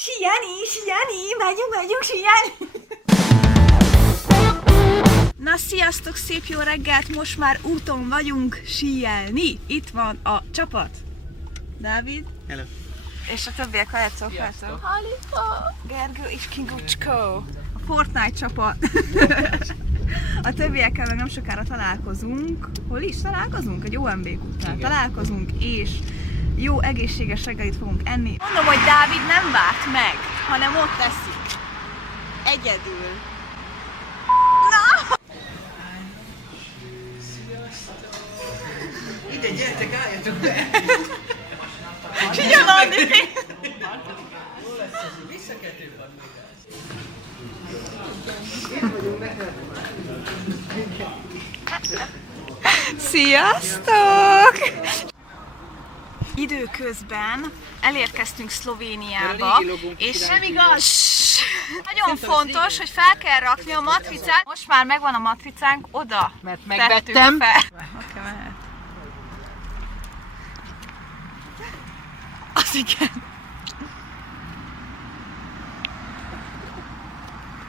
Sielni, megyünk sielni! Na sziasztok, szép jó reggelt! Most már úton vagyunk síelni. Itt van a csapat. Dávid. Hello. És a többiek veletok. Halifa, Gergő és Kingucskó. A Fortnite csapat. A többiekkel meg nem sokára találkozunk. Hol is találkozunk? Egy OMB után találkozunk, és jó egészséges reggelit fogunk enni. Mondom, hogy Dávid nem várt meg, hanem ott eszik. Egyedül. Na! Ide, gyertek, álljatok be! Sigyal Andi! Vissza kell tőpadni. Sziasztok! Időközben elérkeztünk Szlovéniába, és nem igaz! Nagyon fontos, hogy fel kell rakni a matricát. Most már megvan a matricánk, oda Mert megvettem. Okay, mehet. Az igen.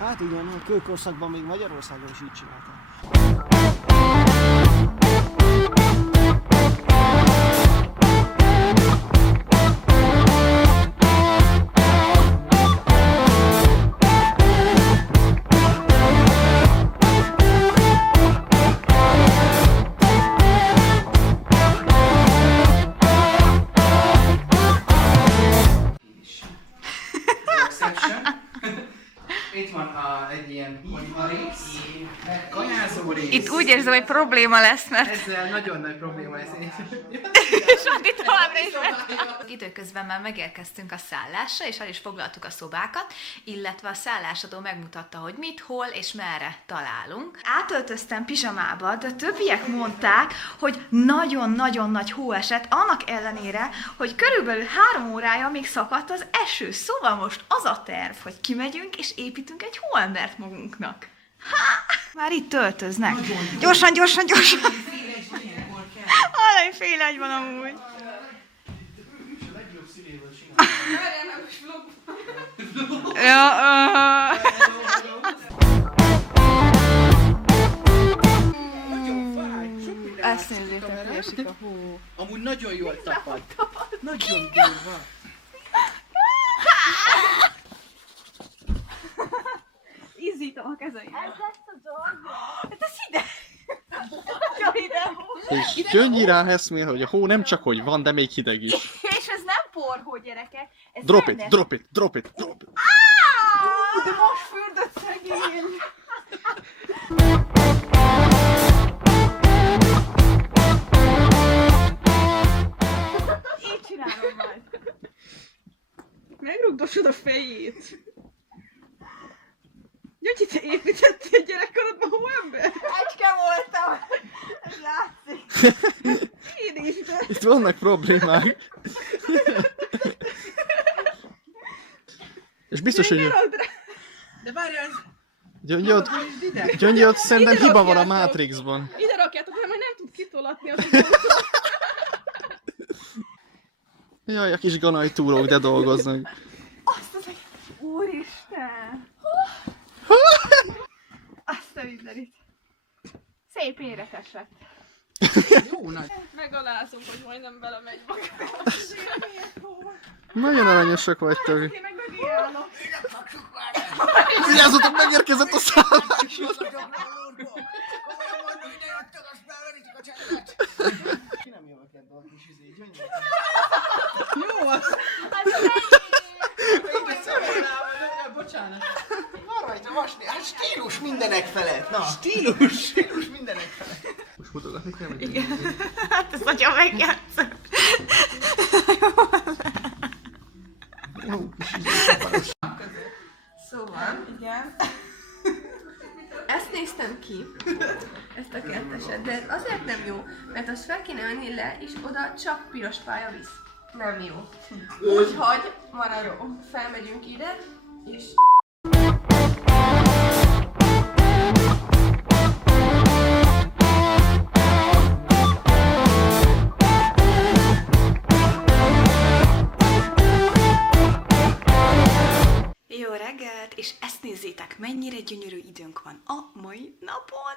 Hát igen, a kőkorszakban még Magyarországon is így csinálták. Itt van egy ilyen rész, kanyázó rész. Itt úgy érzem, hogy probléma lesz, mert... Ezzel nagyon nagy probléma lesz. És Andi továbbra is Időközben már megérkeztünk a szállásra, és el is foglaltuk a szobákat, illetve a szállásadó megmutatta, hogy mit, hol és merre találunk. Átöltöztem pizsamába, de a többiek mondták, hogy nagyon-nagyon nagy hó esett, annak ellenére, hogy körülbelül 3 órája még szakadt az eső. Szóval most az a terv, hogy kimegyünk és építünk egy hóembert magunknak. Már itt öltöznek. Gyorsan! Hallani, fél egy van amúgy. Ja, ezt nézzétek, hogy esik a hó. Amúgy nagyon jól tapad. Nagyon durva. Izzítom a kezeim. Ez lesz a dolga. Hát ez ide. Nagyon ide. És Gyöngyi ráeszmél, hogy a hó nem csak hogy van, de még hideg is. És ez nem porhó, gyerekek. Ez Drop rendes. it, drop it, drop it, drop it. De most fürdött szegény. Így csinálom majd. Megrugdosod a fejét. Gyöngyi, te építettél gyerekkorodban hóember? Egyke voltam. Ez látszik. Én is, de... Itt vannak problémák. És biztos, hogy De várjál, Gyöngyi ott szerintem hiba van a Matrixban. Ide rakjátok, mert majd nem tud kitolatni az Jaj, a kis ganajtúrók, de dolgoznak. Azt az egy... Úristen! Azt a mindenit. Szép éretes lett. jó nagy. Megalázom, hogy majdnem belemegy maga. Nagyon aranyosak vagytok. Én meg megijálok. Vigyázzatok, megérkezett a szálláshoz. Ki nem jövök ebbe a kis Gyöngyi? Jó az. Bocsánat. Van rajta vasni, hát stílus mindenek felett, na! Stílus. Stílus mindenek felett. Most mutogatni kell, hogy Igen. Hát ez nagyon megjátszott. Szóval, igen. Ezt néztem ki, ezt a ketteset, de ez azért nem jó, mert azt fel kéne menni le, és oda csak piros pálya visz. Nem jó. Úgyhogy maradjon, felmegyünk ide, és... és ezt nézzétek, mennyire gyönyörű időnk van a mai napon.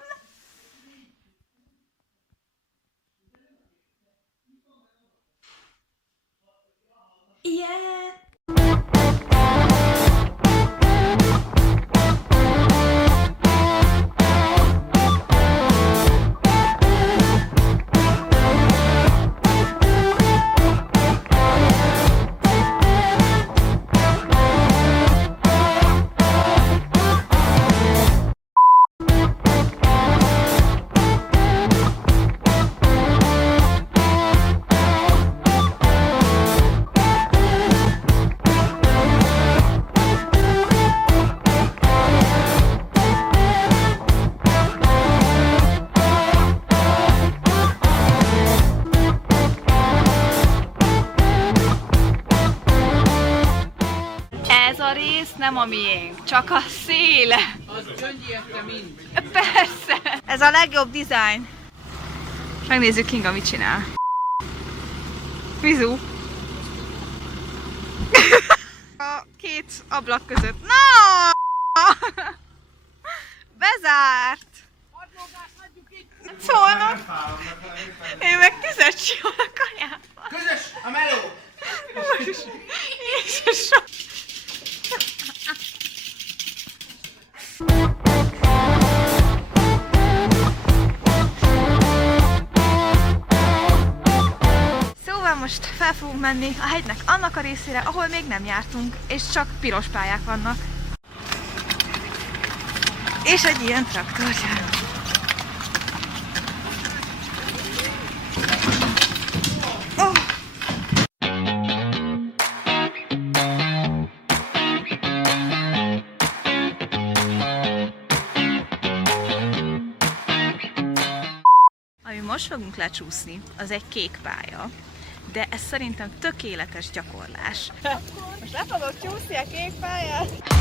Yeah! Ez a rész nem a miénk, csak a széle. Az gyöngyérte mind. Persze! Ez a legjobb dizájn. Megnézzük Kinga mit csinál. Vizu. A két ablak között. Na! Bezárt! Szólnak. Én meg tüzet csinálok a kajában. Közös a meló! Jézusom! Szóval most fel fogunk menni a hegynek annak a részére, ahol még nem jártunk, és csak piros pályák vannak. És egy ilyen traktor jár. Oh. Ami most fogunk lecsúszni, az egy kék pálya, de ez szerintem tökéletes gyakorlás. Most le fogok csúszni a kék pályát?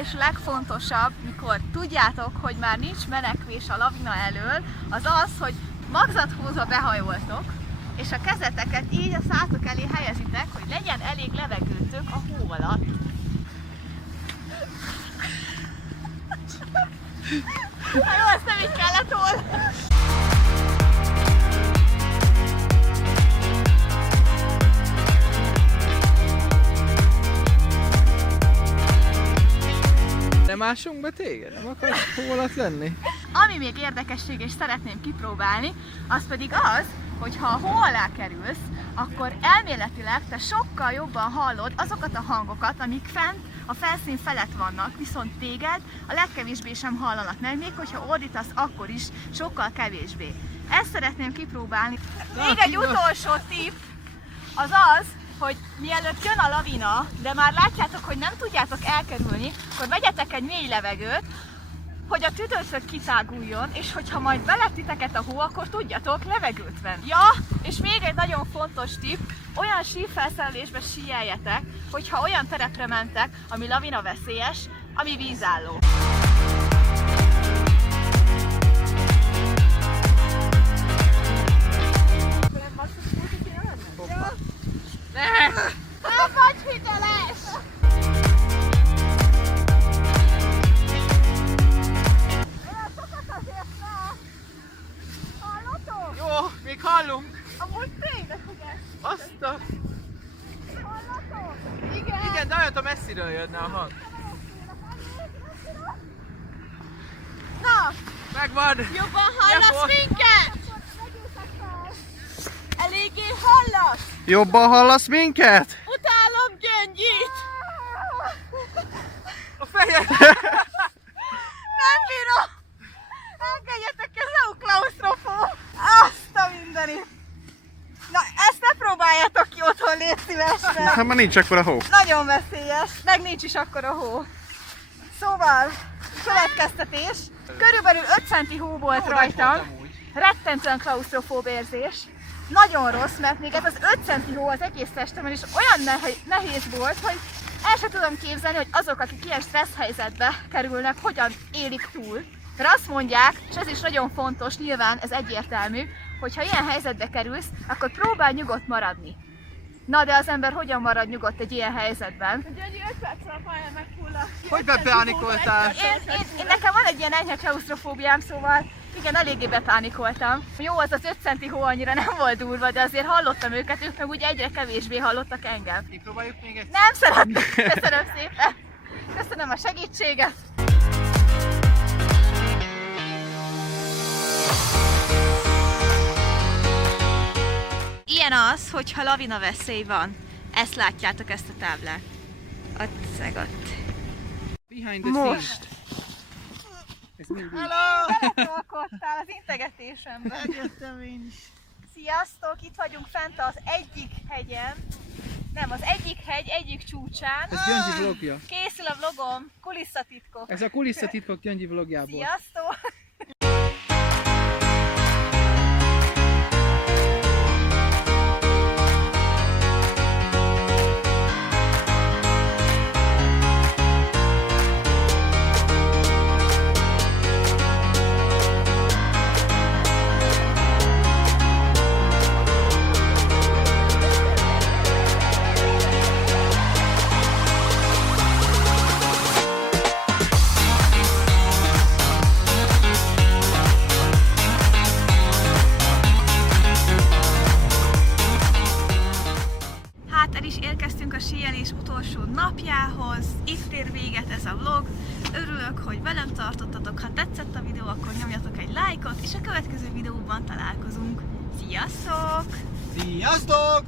És legfontosabb, mikor tudjátok, hogy már nincs menekvés a lavina elől, az az, hogy magzathúzva behajoltok, és a kezeteket így a szátok elé helyezitek, hogy legyen elég levegőtök a hó alatt. Na jó, ezt nem így kellett volna. Nem ásunk be téged? Nem akarsz hó alatt lenni? Ami még érdekesség és szeretném kipróbálni, az pedig az, hogy ha a hó alá kerülsz, akkor elméletileg te sokkal jobban hallod azokat a hangokat, amik fent a felszín felett vannak, viszont téged a legkevésbé sem hallanak meg, még hogyha ordítasz, akkor is sokkal kevésbé. Ezt szeretném kipróbálni. Még egy utolsó tipp az az, hogy mielőtt jön a lavina, de már látjátok, hogy nem tudjátok elkerülni, akkor vegyetek egy mély levegőt, hogy a tüdőtök kitáguljon, és hogyha majd belett titeket a hó, akkor tudjatok levegőt venni. Ja, és még egy nagyon fontos tipp, olyan sífelszerelésbe síeljetek, hogyha olyan terepre mentek, ami lavina veszélyes, ami vízálló. Nem vagy hiteles! Jó, még hallunk. Amúgy tényleg, ugye? Azt a... Hallatok? Igen! Igen, de olyan messziről jönne a hang. Na! Megvan! Jobban hallasz Jobban. minket? Eléggé hallasz? Jobban hallasz minket? Utálom Gyöngyit! A fejed! Nem bírom! Engedjetek, ez a klausztrofób! Azt a mindenit! Na, ezt ne próbáljátok ki otthon, légy szívesen! Hát már nincs akkora hó. Nagyon veszélyes, meg nincs is akkora hó. Szóval, következtetés. Körülbelül 5 centi hó volt rajtam. Rettentően klausztrofób érzés. Nagyon rossz, mert még ez az 5 centi hó az egész testemen is olyan nehéz volt, hogy el sem tudom képzelni, hogy azok, akik ilyen stressz helyzetbe kerülnek, hogyan élik túl. Mert azt mondják, és ez is nagyon fontos, nyilván ez egyértelmű, hogy ha ilyen helyzetbe kerülsz, akkor próbálj nyugodt maradni. Na de az ember hogyan marad nyugodt egy ilyen helyzetben? Gyöngyi 5 percre a pályán meghullak. Hogy bepánikoltál? Én nekem van egy ilyen enyhe klausztrofóbiám, szóval igen, eléggé bepánikoltam. Jó, az 5 centi hó annyira nem volt durva, de azért hallottam őket, ők meg ugye egyre kevésbé hallottak engem. Kipróbáljuk még egyszer? Nem szeretném, köszönöm szépen. Köszönöm a segítséget. Ilyen az, hogyha lavina veszély van. Ezt látjátok, ezt a táblát. Ott szegott. Behind the Most. scenes. Ez mindig. Beleszolkodtál az integetésembe. Megjöttem én is. Sziasztok! Itt vagyunk fent az egyik hegyen. Nem, az egyik hegy, egyik csúcsán. Ez Gyöngyi vlogja. Készül a vlogom, kulisszatitkok. Ez a kulisszatitkok Gyöngyi vlogjából. Sziasztok! A síelés utolsó napjához. Itt ér véget ez a vlog. Örülök, hogy velem tartottatok. Ha tetszett a videó, akkor nyomjatok egy lájkot, és a következő videóban találkozunk. Sziasztok! Sziasztok!